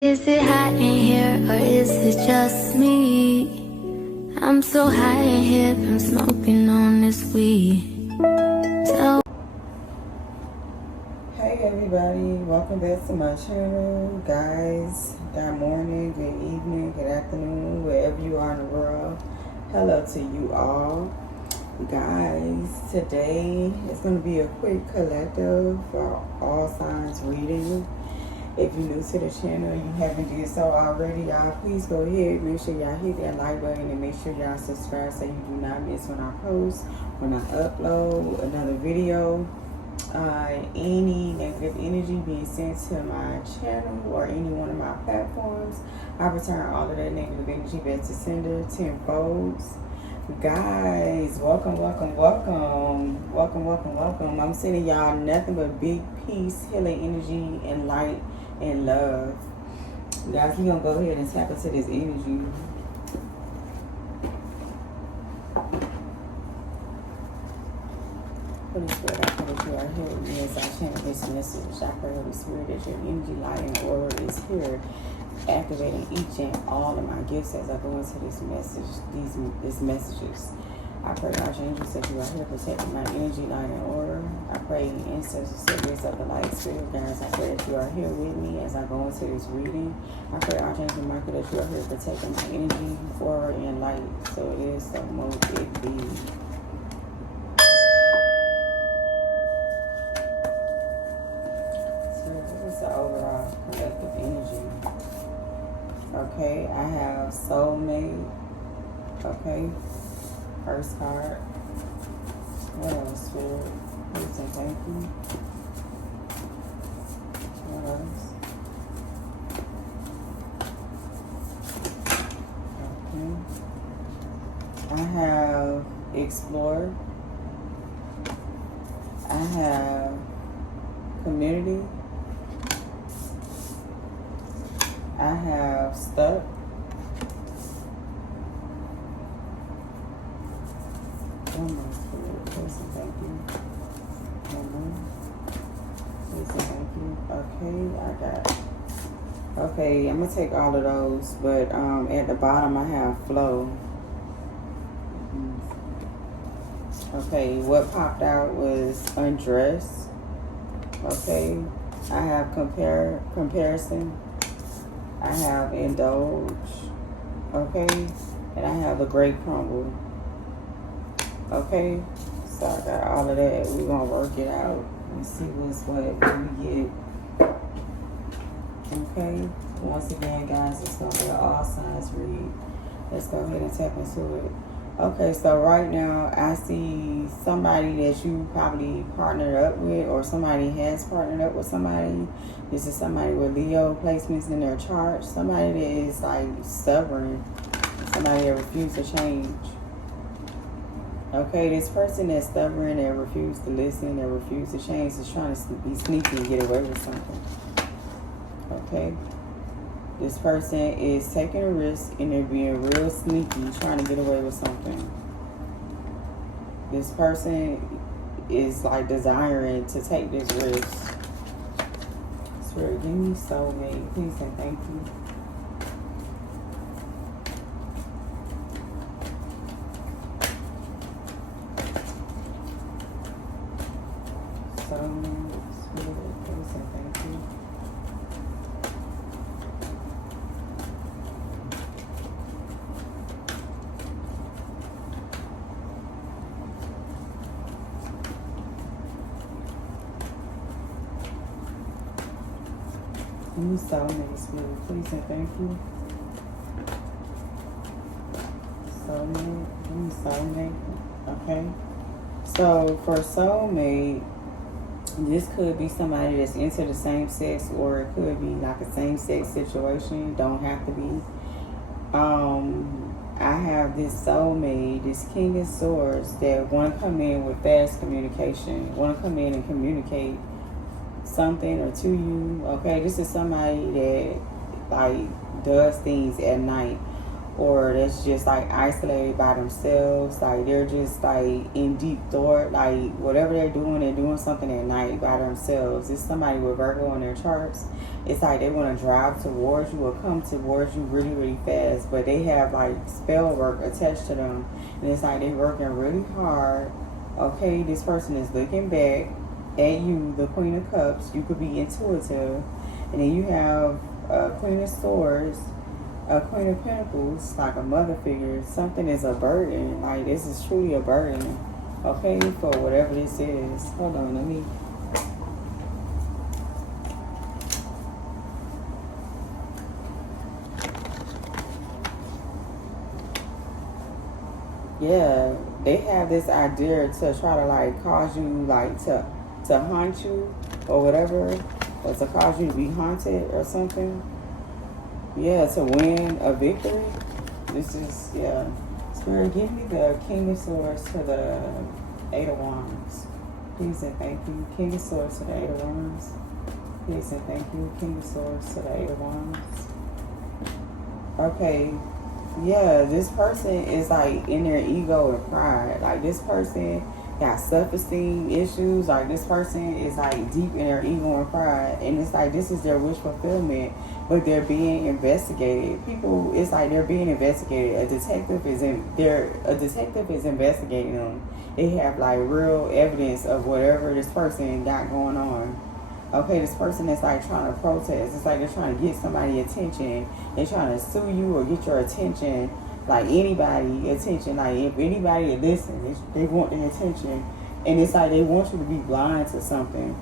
Is it hot in here or is it just me? I'm so high and hip, I'm smoking on this weed. Hey everybody, welcome back to my channel. Guys, good morning, good evening, good afternoon, wherever you are in the world. Hello to you all. Guys, today is going to be a quick collective for all signs reading. If you're new to the channel and you haven't did so already, y'all, please go ahead, make sure y'all hit that like button and make sure y'all subscribe so you do not miss when I post, when I upload another video. Any negative energy being sent to my channel or any one of my platforms, I return all of that negative energy back to sender tenfold. Guys, welcome. I'm sending y'all nothing but big peace, healing energy, and light and love. Guys, we're gonna go ahead and tap into this energy. Holy Spirit, I pray that you are here with me as I channel this message. I pray, Holy Spirit, that your energy, light, and aura is here, activating each and all of my gifts as I go into this message, these messages. I pray, archangels, that you are here protecting my energy, light, and aura. I pray, ancestors, saviors of the light, spirit guides. I pray that you are here with me as I go into this reading. I pray, Archangel Michael, that you are here protecting my energy, aura, and light. So it is, so mote it be. The overall collective energy. Okay, I have soulmate. Okay, first card. What else, Spirit? Please and thank you. What else? Okay. I have explore. I have community. I have stuck. One more, Spirit. Please and thank you. One more. Please and thank you. Okay, I got. Okay, I'm gonna take all of those, but at the bottom I have flow. Okay, what popped out was undress. Okay, I have comparison. I have indulge, okay, and I have a great crumble, okay. So I got all of that. We're gonna work it out and see what's what we get. Okay. Once again, guys, it's gonna be an all signs read. Let's go ahead and tap into it. Okay, so right now I see somebody that you probably partnered up with, or somebody has partnered up with somebody. This is somebody with Leo placements in their chart. Somebody that is like stubborn. Somebody that refuses to change. Okay, this person that's stubborn, that refuses to listen, that refuses to change, is trying to be sneaky and get away with something. Okay. This person is taking a risk and they're being real sneaky, trying to get away with something. This person is like desiring to take this risk. Spirit, give me soulmate, please and thank you. Soulmate, Spirit, please and thank you. Give me soulmate, Spirit, please and thank you. Soulmate, give me soulmate. Okay. So for soulmate, this could be somebody that's into the same sex, or it could be like a same sex situation. Don't have to be. I have this soulmate, this King of Swords, that want to come in with fast communication, want to come in and communicate something or to you. Okay, this is somebody that like does things at night, or that's just like isolated by themselves, like they're just like in deep thought, like whatever they're doing something at night by themselves. It's somebody with Virgo in their charts. It's like they want to drive towards you or come towards you really, really fast, but they have like spell work attached to them, and it's like they're working really hard. Okay, this person is looking back at you, the Queen of Cups. You could be intuitive, and then you have Queen of Swords, a Queen of Pentacles, like a mother figure. Something is a burden. Like this is truly a burden. Okay, for whatever this is. Hold on, let me. Yeah, they have this idea to try to like cause you like to haunt you or whatever, or to cause you to be haunted or something. Yeah, to win a victory. This is, yeah. Spirit, give me the King of Swords to the Eight of Wands. Please and thank you. King of Swords to the Eight of Wands. Please and thank you. King of Swords to the Eight of Wands. Okay. Yeah, this person is like in their ego and pride. Like this person got self-esteem issues. Like this person is like deep in their ego and pride, and it's like this is their wish fulfillment, but they're being investigated. People, it's like they're being investigated. A detective is investigating them. They have like real evidence of whatever this person got going on. Okay, this person is like trying to protest. It's like they're trying to get somebody attention. They're trying to sue you or get your attention. Like anybody attention. Like if anybody listens, they want their attention. And it's like they want you to be blind to something.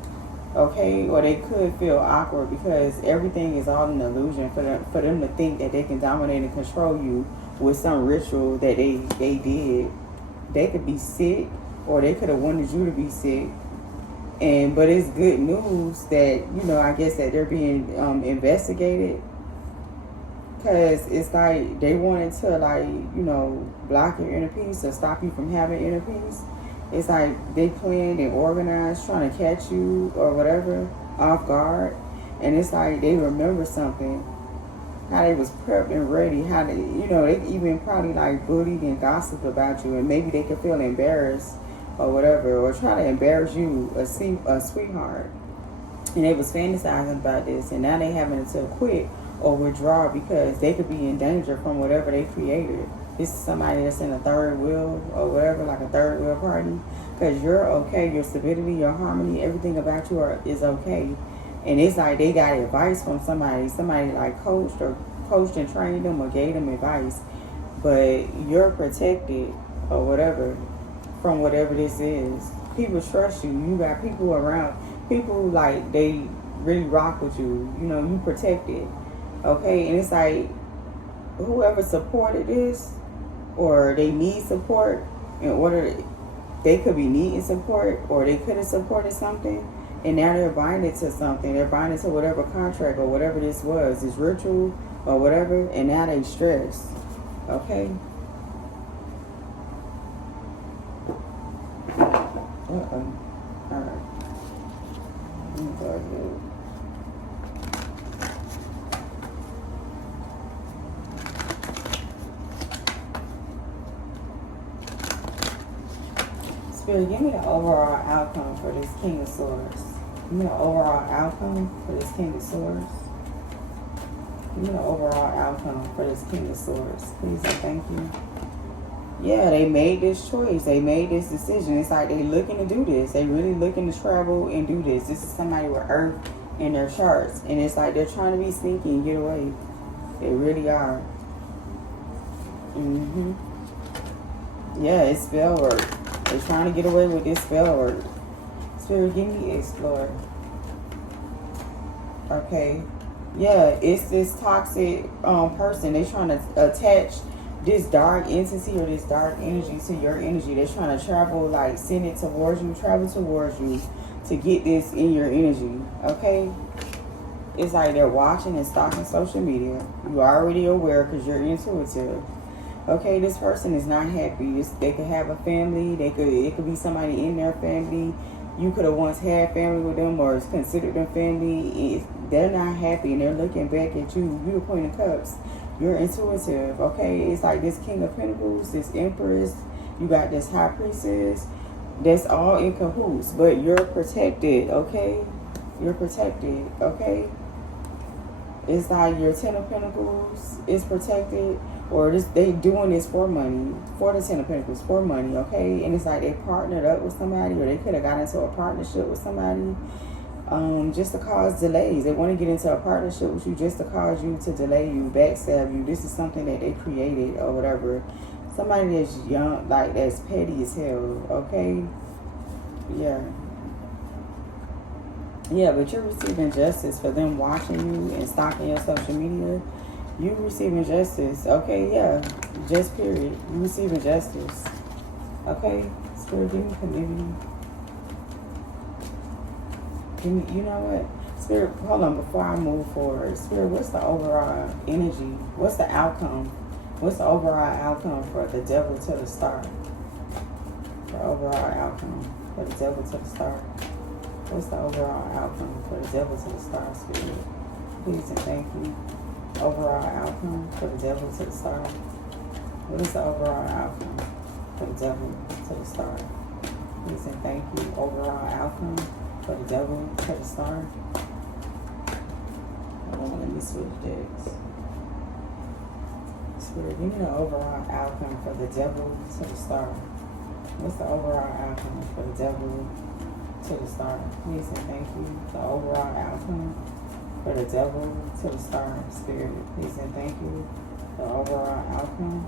Okay, or they could feel awkward because everything is all an illusion for them to think that they can dominate and control you with some ritual that they did. They could be sick, or they could have wanted you to be sick. But it's good news that, you know, I guess that they're being investigated, because it's like they wanted to, like, you know, block your inner peace or stop you from having inner peace. It's like they planned and organized trying to catch you or whatever off guard, and it's like they remember something, how they was prepped and ready, how they, you know, they even probably like bullied and gossiped about you, and maybe they could feel embarrassed or whatever, or try to embarrass you, a sweetheart. And they was fantasizing about this, and now they having to quit or withdraw because they could be in danger from whatever they created. This is somebody that's in a third wheel or whatever, like a third wheel party, because you're okay, your stability, your harmony, everything about you is okay. And it's like they got advice from somebody like coached and trained them or gave them advice, but you're protected or whatever from whatever this is. People trust you. You got people around. People like they really rock with you. You know, you protected. Okay, and it's like whoever supported this, or they need support in order, they could be needing support, or they could have supported something, and now they're binded to something. They're binded to whatever contract or whatever this was, this ritual or whatever, and now they stressed. Okay. Alright. Let me go ahead. Spirit, give me the overall outcome for this King of Swords. Give me the overall outcome for this King of Swords. Give me the overall outcome for this King of Swords. Please and thank you. Yeah, they made this choice. They made this decision. It's like they looking to do this. They really looking to travel and do this. This is somebody with Earth in their charts. And it's like they're trying to be sneaky and get away. They really are. Yeah, it's spell work. They're trying to get away with this spell work. Spirit, give me Explore. Okay. Yeah, it's this toxic person. They're trying to attach this dark entity or this dark energy to your energy. They're trying to travel, like send it towards you, travel towards you to get this in your energy. Okay? It's like they're watching and stalking social media. You're already aware because you're intuitive. Okay, this person is not happy. They could have a family. It could be somebody in their family. You could have once had family with them or considered them family. They're not happy and they're looking back at you. You're the Queen of Cups. You're intuitive, okay? It's like this King of Pentacles, this Empress, you got this High Priestess. That's all in cahoots, but you're protected, okay? You're protected, okay? It's like your Ten of Pentacles is protected, or this, they doing this for money, for the Ten of Pentacles, for money, okay? And it's like they partnered up with somebody, or they could have got into a partnership with somebody, just to cause delays. They want to get into a partnership with you just to cause you to delay you, backstab you. This is something that they created or whatever. Somebody that's young, like that's petty as hell, okay? Yeah. Yeah, but you're receiving justice for them watching you and stalking your social media. You receiving justice, okay? Yeah, just period. You receiving justice, okay? Spirit, give me community. Give me, you know what? Spirit, hold on, before I move forward. Spirit, what's the overall energy? What's the outcome? What's the overall outcome for the Devil to the Star? The overall outcome for the Devil to the Star. What's the overall outcome for the Devil to the Star, Spirit? Please and thank you. Overall outcome for the Devil to the Star. What is the overall outcome for the Devil to the Star? Please and thank you. Overall outcome for the Devil to the Star. Hold on, let me switch decks. Spirit, give me the overall outcome for the Devil to the Star. What's the overall outcome for the Devil to the Star? Please and thank you. The overall outcome for the Devil to the Star. Spirit, please and thank you. The overall outcome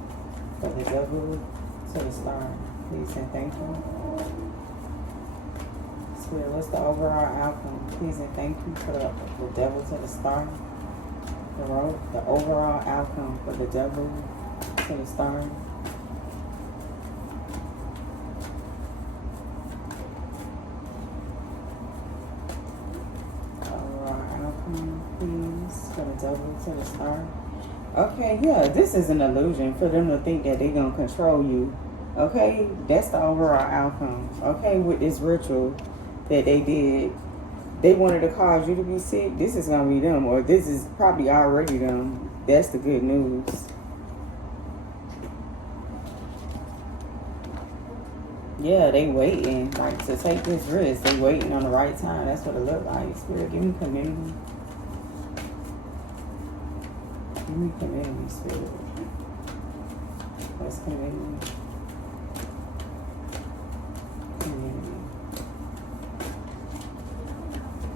for the Devil to the Star. Please and thank you. Spirit, what's the overall outcome? Please and thank you for the Devil to the Star. The overall outcome for the Devil to the Star. Please, for the Devil to the Star. Okay, yeah, this is an illusion for them to think that they're going to control you. Okay, that's the overall outcome. Okay, with this ritual that they did, they wanted to cause you to be sick. This is going to be them, or this is probably already them. That's the good news. Yeah, they waiting, like, to take this risk. They waiting on the right time. That's what it look like. Spirit, give me community. Give me community, Spirit. What's community? Community.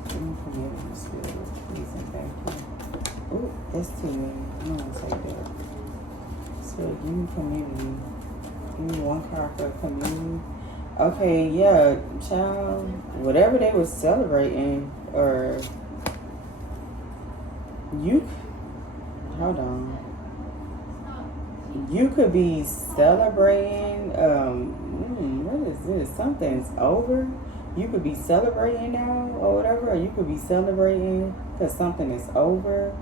Give me community, Spirit. Please and thank you. Ooh, that's too many. I don't want to take that. Spirit, give me community. Give me one card for community. Okay, yeah, child. Whatever they were celebrating, or you. Hold on. You could be celebrating. What is this? Something's over. You could be celebrating now, or whatever. Or you could be celebrating because something is over,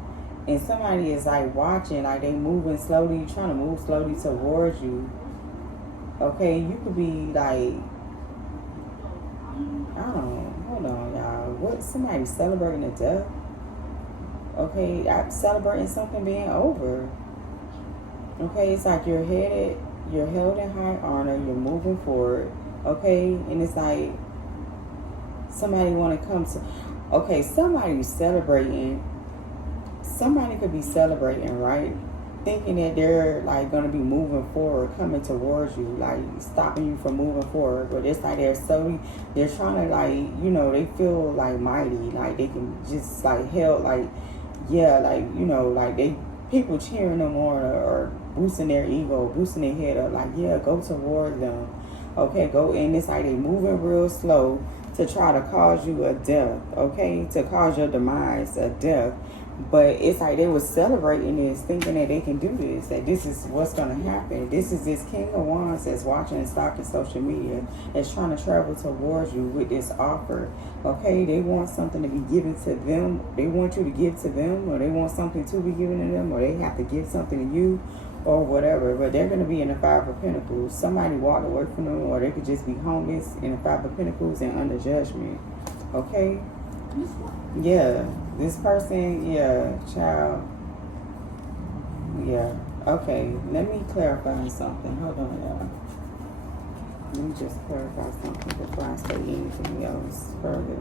and somebody is like watching, like they moving slowly, trying to move slowly towards you. Okay, you could be like, I don't know. Hold on, y'all. What? Somebody celebrating a death? Okay, I'm celebrating something being over. Okay, it's like you're held in high honor, you're moving forward. Okay, and it's like somebody want to come to. Okay, somebody's celebrating. Somebody could be celebrating, right? Thinking that they're like going to be moving forward, coming towards you, like stopping you from moving forward. But it's like they're trying to, like, you know, they feel like mighty, like they can just like held, like, yeah, like, you know, like people cheering them on, or boosting their ego, boosting their head up, like, yeah, go towards them. Okay, go in. It's like they moving real slow to try to cause you a death, okay, to cause your demise, a death. But it's like they were celebrating this, thinking that they can do this, that this is what's going to happen. This is this King of Wands that's watching and stalking social media, that's trying to travel towards you with this offer. Okay, they want something to be given to them. They want you to give to them, or they want something to be given to them, or they have to give something to you, or whatever. But they're going to be in the Five of Pentacles. Somebody walked away from them, or they could just be homeless in the Five of Pentacles and under judgment. Okay? Yeah. This person, yeah, child. Okay, let me clarify something. Hold on, y'all. Let me just clarify something before I say anything else further.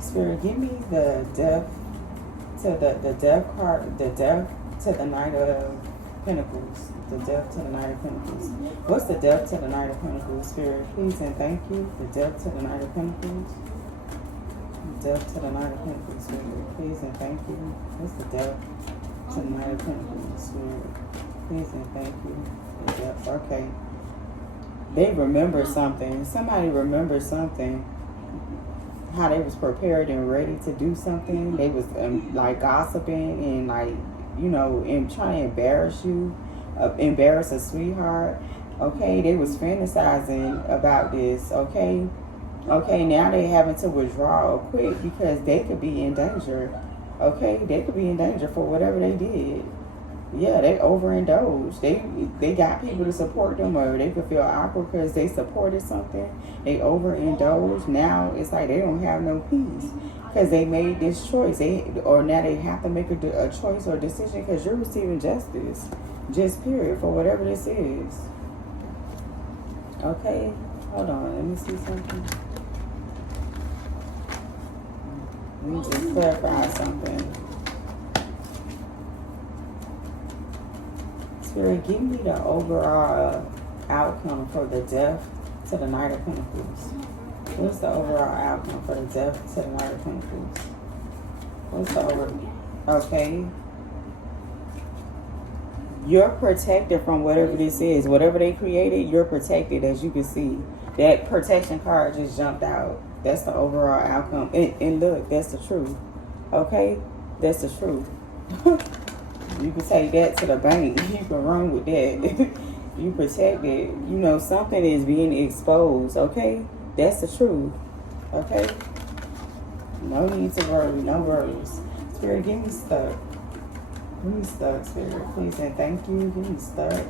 Spirit, give me the death to the death card, the death to the Knight of Pentacles. The death to the Knight of Pentacles. What's the death to the Knight of Pentacles? Spirit, please and thank you. The death to the Knight of Pentacles. Death to the Knight of Pentacles, Spirit. Please and thank you. What's the death to the Knight of Pentacles, Spirit? Please and thank you. The death. Okay. They remember something. Somebody remembers something. How they was prepared and ready to do something. They was like gossiping and like, you know, and trying to embarrass you, embarrass a sweetheart. Okay, they was fantasizing about this. Okay, now they having to withdraw or quit because they could be in danger. Okay, they could be in danger for whatever they did. Yeah, they overindulged. They got people to support them, or they could feel awkward because they supported something. They overindulged. Now it's like they don't have no peace because they made this choice. Now they have to make a choice or decision because you're receiving justice, just period, for whatever this is. Okay, hold on. Let me see something. Let me just clarify something. Spirit, give me the overall outcome for the death to the Knight of Pentacles. What's the overall outcome for the death to the Knight of Pentacles? What's the overall? Okay. You're protected from whatever this is. Whatever they created, you're protected, as you can see. That protection card just jumped out. That's the overall outcome. And look, that's the truth. Okay? That's the truth. You can take that to the bank. You can run with that. You protected. You know, something is being exposed. Okay? That's the truth. Okay? No need to worry. No worries. Spirit, give me stuck. Give me stuck, Spirit. Please and thank you. Give me stuck.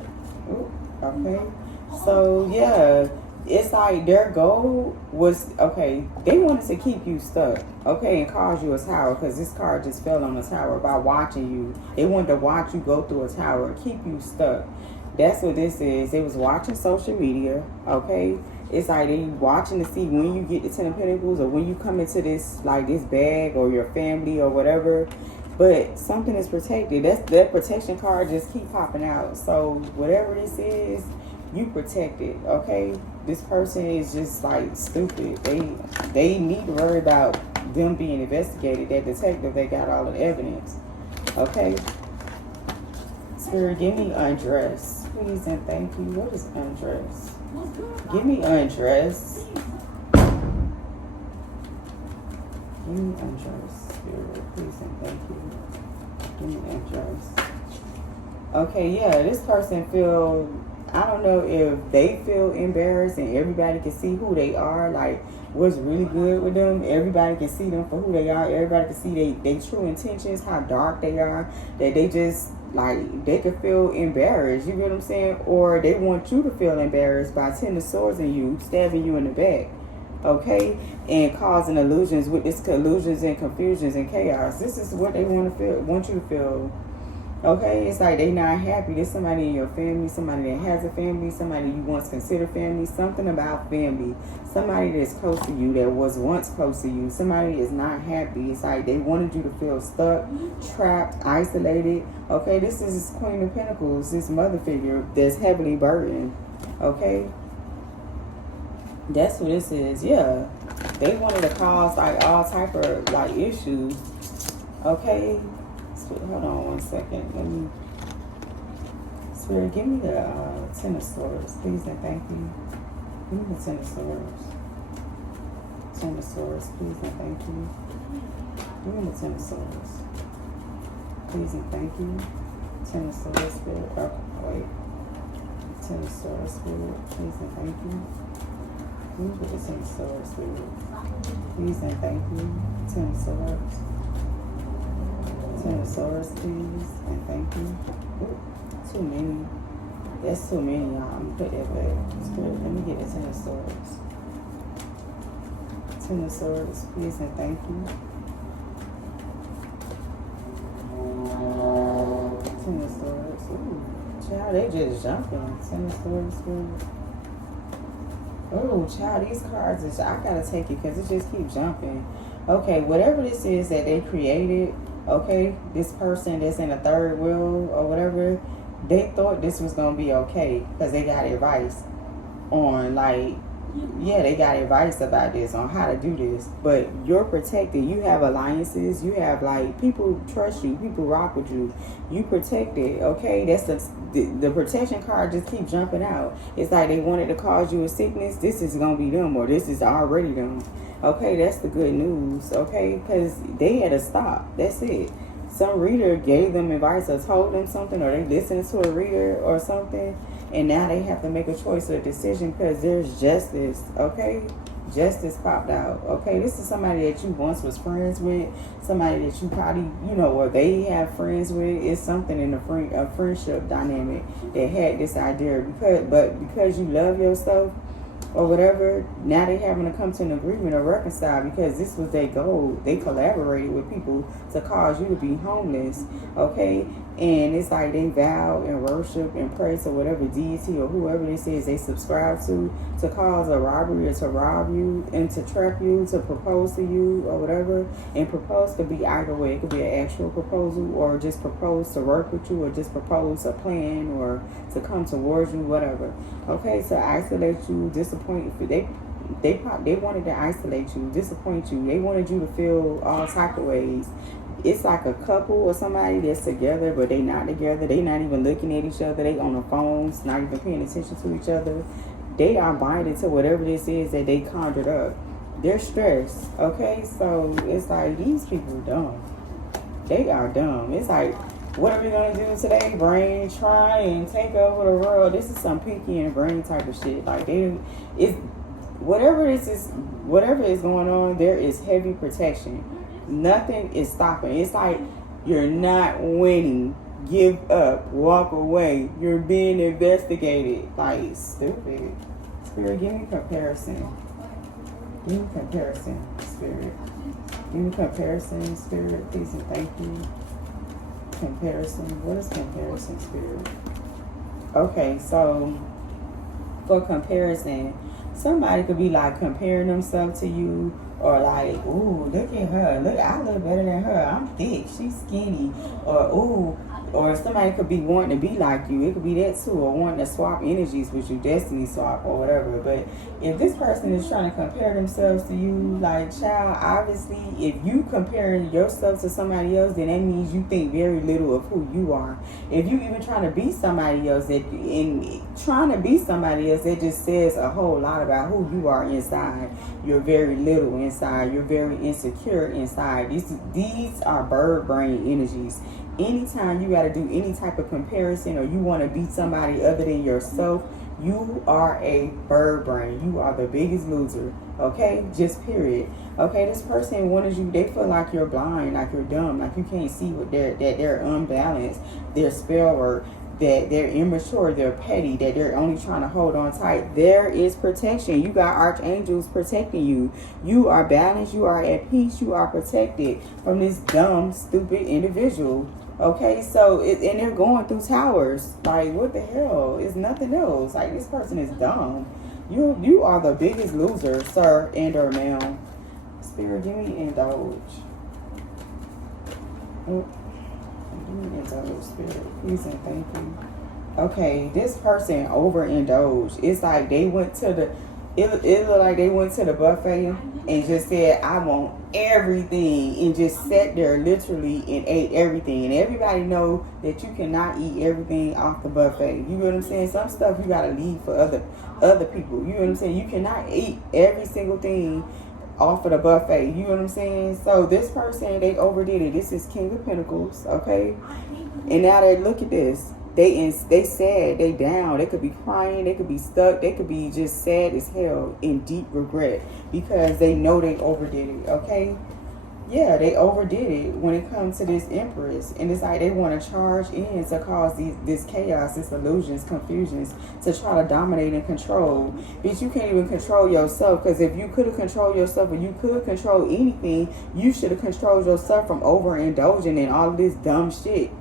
Ooh, okay? So, yeah. It's like their goal was, okay, they wanted to keep you stuck, okay, and cause you a tower, because this card just fell on a tower by watching you. They wanted to watch you go through a tower, keep you stuck. That's what this is. They was watching social media, okay? It's like they watching to see when you get to 10 of Pentacles or when you come into this, like this bag or your family or whatever. But something is protected. That protection card just keep popping out. So whatever this is, you protected, okay? This person is just like stupid. They need to worry about them being investigated. That detective, they got all the evidence, okay? Spirit, give me undress, please and thank you. What is undress? Give me undress. Give me undress, Spirit, please and thank you. Give me undress. Okay, yeah, this person feel, I don't know if they feel embarrassed and everybody can see who they are, like what's really good with them. Everybody can see them for who they are. Everybody can see they true intentions, how dark they are, that they just, like, they could feel embarrassed. You get what I'm saying? Or they want you to feel embarrassed by 10 of swords in you, stabbing you in the back, okay? And causing illusions with this illusions and confusions and chaos. This is what they want you to feel. Okay, it's like they not happy. There's somebody in your family, somebody that has a family, somebody you once considered family, something about family, somebody that's close to you, that was once close to you, somebody is not happy. It's like they wanted you to feel stuck, trapped, isolated. Okay, this is Queen of Pentacles, this mother figure that's heavily burdened. Okay, that's what this is. Yeah, they wanted to cause like all type of like issues. Okay. Hold on 1 second. Let me. Spirit, give me the 10 of Swords, please and thank you. Give me the 10 of Swords. 10 of Swords, please and thank you. Give me the 10 of Swords, please and thank you. 10 of Swords, Spirit. Oh, wait. 10 of Swords, Spirit, please and thank you. Give me the 10 of Swords, Spirit, please and thank you. 10 of Swords. 10 of Swords, please, and thank you. Ooh, too many. That's too many, y'all. I'm gonna put that back. Spirit, let me get the 10 of Swords. 10 of Swords, please, and thank you. child, they just jumping. Ten of Swords, Spirit. Oh, child, these cards is, I gotta take it because it just keeps jumping. Okay, whatever this is that they created, okay, this person that's in a third wheel or whatever, they thought this was gonna be okay because they got advice on, like, yeah, they got advice about this on how to do this. But you're protected. You have alliances. You have, like, people trust you. People rock with you. You protected. Okay, that's the protection card just keeps jumping out. It's like they wanted to cause you a sickness. This is gonna be them, or this is already them. Okay, that's the good news. Okay, because they had to stop. That's it. Some reader gave them advice or told them something, or they listened to a reader or something, and now they have to make a choice or a decision because there's justice. Okay, justice popped out. Okay, this is somebody that you once was friends with, somebody that you probably, or they have friends with. It's something in a friendship dynamic that had this idea because you love yourself or whatever, now they having to come to an agreement or reconcile because this was their goal. They collaborated with people to cause you to be homeless, okay? And it's like they vow and worship and pray to whatever deity or whoever this is they subscribe to cause a robbery or to rob you and to trap you, to propose to you or whatever. And propose could be either way. It could be an actual proposal or just propose to work with you or just propose a plan or to come towards you, whatever. Okay, to isolate you, disappoint you. They wanted to isolate you, disappoint you. They wanted you to feel all type of ways. It's like a couple or somebody that's together, but they not together. They not even looking at each other. They on the phones, not even paying attention to each other. They are binded to whatever this is that they conjured up. They're stressed, okay? So it's like these people dumb. They are dumb. It's like, what are we gonna do today? Brain try and take over the world. This is some Pinky and Brain type of shit. Like whatever is going on, there is heavy protection. Nothing is stopping. It's like you're not winning. Give up. Walk away. You're being investigated. Like, stupid. Spirit, give me comparison. Give me comparison, Spirit. Give me comparison, Spirit. Please and thank you. Comparison. What is comparison, Spirit? Okay, so for comparison, somebody could be like comparing themselves to you, or like, ooh, look at her. Look, I look better than her. I'm thick. She's skinny. Or, ooh, or somebody could be wanting to be like you. It could be that too, or wanting to swap energies with you, destiny swap or whatever. But if this person is trying to compare themselves to you, like, child, obviously, if you comparing yourself to somebody else, then that means you think very little of who you are. If you even trying to be somebody else, that just says a whole lot about who you are inside. You're very little inside. You're very insecure inside. These are bird brain energies. Anytime you got to do any type of comparison or you want to be somebody other than yourself, you are a bird brain. You are the biggest loser. Okay? Just period. Okay? This person wanted you, they feel like you're blind, like you're dumb, like you can't see what that they're unbalanced, they're spell work, that they're immature, they're petty, that they're only trying to hold on tight. There is protection. You got archangels protecting you. You are balanced. You are at peace. You are protected from this dumb, stupid individual. Okay, so and they're going through towers. Like, what the hell? It's nothing else. Like, this person is dumb. You are the biggest loser, sir and or ma'am. Spirit, give me indulge. Oh, give me indulge, Spirit. Please and thank you. Okay, this person overindulged. It's like they went to the. It looked like they went to the buffet and just said, I want everything, and just sat there literally and ate everything. And everybody know that you cannot eat everything off the buffet. You know what I'm saying? Some stuff you gotta leave for other people. You know what I'm saying? You cannot eat every single thing off of the buffet. You know what I'm saying? So this person, they overdid it. This is King of Pentacles, okay? And now they look at this. They sad, they down, they could be crying, they could be stuck, they could be just sad as hell in deep regret because they know they overdid it, okay? Yeah, they overdid it when it comes to this Empress. And it's like they want to charge in to cause this chaos, this illusions, confusions, to try to dominate and control. But you can't even control yourself, because if you could have controlled yourself or you could control anything, you should have controlled yourself from overindulging in all of this dumb shit.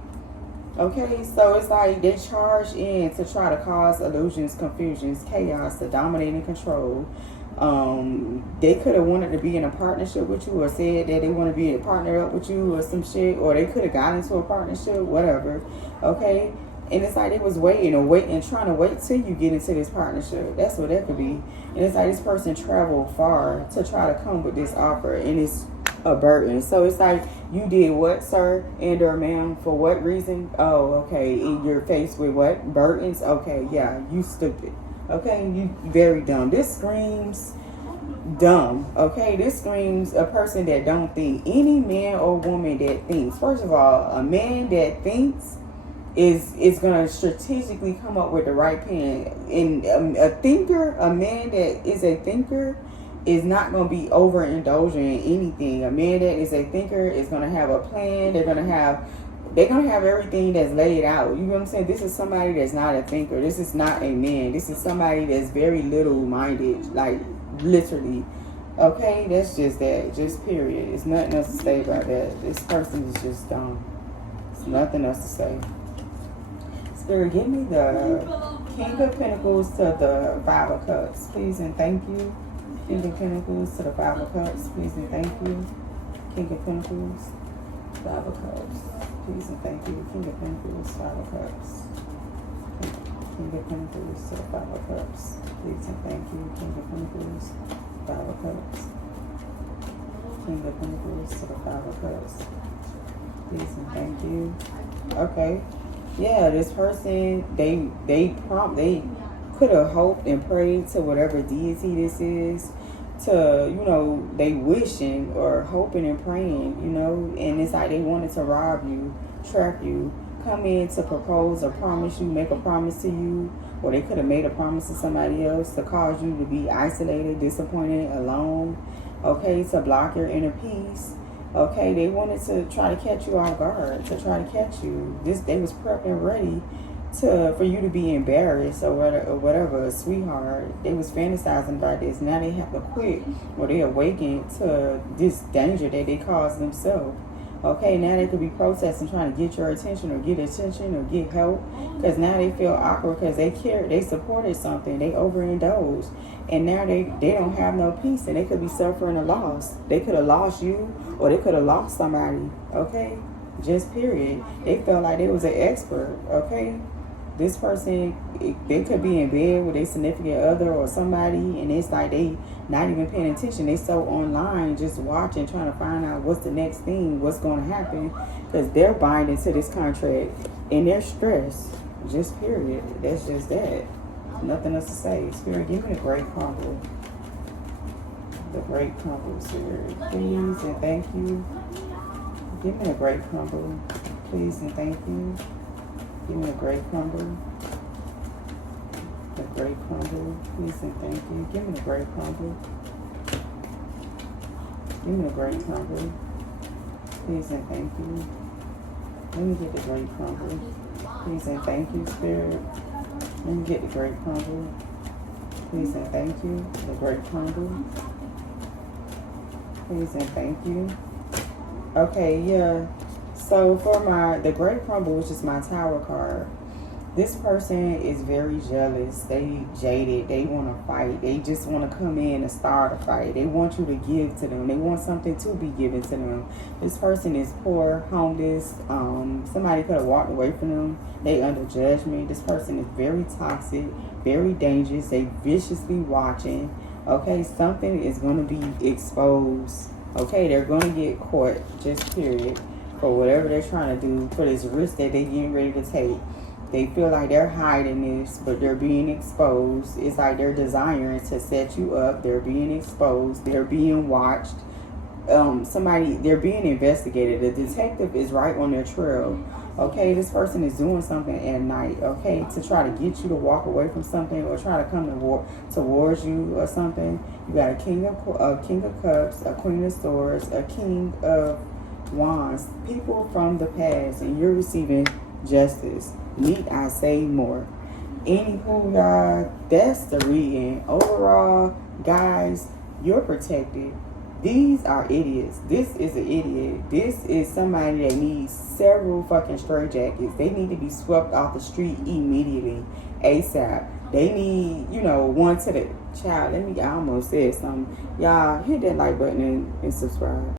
Okay, so it's like they charge in to try to cause illusions, confusions, chaos, to dominate and control. They could have wanted to be in a partnership with you, or said that they want to be a partner up with you, or some shit, or they could have got into a partnership, whatever. Okay, and it's like they was waiting or waiting, trying to wait till you get into this partnership. That's what that could be. And it's like this person traveled far to try to come with this offer, and it's a burden. So it's like, you did what, sir and or ma'am? For what reason? Oh, okay. And you're faced with what? Burdens? Okay, yeah, you stupid. Okay, you very dumb. This screams dumb. Okay, this screams a person that don't think. Any man or woman that thinks. First of all, a man that thinks is going to strategically come up with the right plan. And a thinker, a man that is a thinker, is not going to be overindulging in anything. A man that is a thinker is going to have a plan. They're going to have everything that's laid out. You know what I'm saying? This is somebody that's not a thinker. This is not a man. This is somebody that's very little minded, like literally. Okay, that's just that. Just period. It's nothing else to say about that. This person is just dumb. There's nothing else to say. Spirit, give me the King of Pentacles to the Five of Cups, please and thank you. King of Pentacles to the Five of Cups, please and thank you. King of Pentacles, Five of Cups, please and thank you. King of Pentacles, Five of Cups. King of Pentacles to the Five of Cups, please and thank you. King of Pentacles, Five of Cups. King of Pentacles to the Five of Cups, please and thank you. Okay. Yeah, this person, they could have hoped and prayed to whatever deity this is, to, you know, they wishing or hoping and praying, you know, and it's like they wanted to rob you, trap you, come in to propose or promise you, make a promise to you, or they could have made a promise to somebody else to cause you to be isolated, disappointed, alone, okay, to block your inner peace. Okay, they wanted to try to catch you off guard, to try to catch you. They was prepping ready for you to be embarrassed or whatever, sweetheart. They was fantasizing about this. Now they have to quit, or they awaken to this danger that they caused themselves. Okay, now they could be protesting, trying to get your attention or get attention or get help, because now they feel awkward because they supported something, they overindulged, and now they don't have no peace, and they could be suffering a loss. They could have lost you, or they could have lost somebody. Okay, just period. They felt like they was an expert. Okay, this person, they could be in bed with a significant other or somebody, and it's like they not even paying attention. They so online, just watching, trying to find out what's the next thing, what's going to happen, because they're binding to this contract and they're stressed. Just period. That's just that. Nothing else to say. Spirit, give me the great crumble. The great crumble, Spirit, please and thank you. Give me the great crumble, please and thank you. Give me the great crumble. The great crumble, please and thank you. Give me the great crumble. Give me the great crumble, please and thank you. Let me get the great crumble, please and thank you, Spirit. Let me get the great crumble, please and thank you. The great crumble, please and thank you. Okay, yeah. So for the great crumble, which is my Tower card, this person is very jealous. They jaded. They want to fight. They just want to come in and start a fight. They want you to give to them. They want something to be given to them. This person is poor, homeless. Somebody could have walked away from them. They under judgment. This person is very toxic, very dangerous. They viciously watching. Okay, something is going to be exposed. Okay, they're going to get caught, just period, for whatever they're trying to do, for this risk that they're getting ready to take. They feel like they're hiding this, but they're being exposed. It's like they're desiring to set you up. They're being exposed. They're being watched. They're being investigated. The detective is right on their trail. Okay, this person is doing something at night, okay, to try to get you to walk away from something or try to come towards you or something. You got a king of cups, a queen of swords, a king of wands, people from the past, and you're receiving justice. Need I say more? Anywho, y'all, that's the reading. Overall, guys, you're protected. These are idiots. This is an idiot. This is somebody that needs several fucking straight jackets. They need to be swept off the street immediately, ASAP. They need, one to the child. I almost said something. Y'all, hit that like button and subscribe.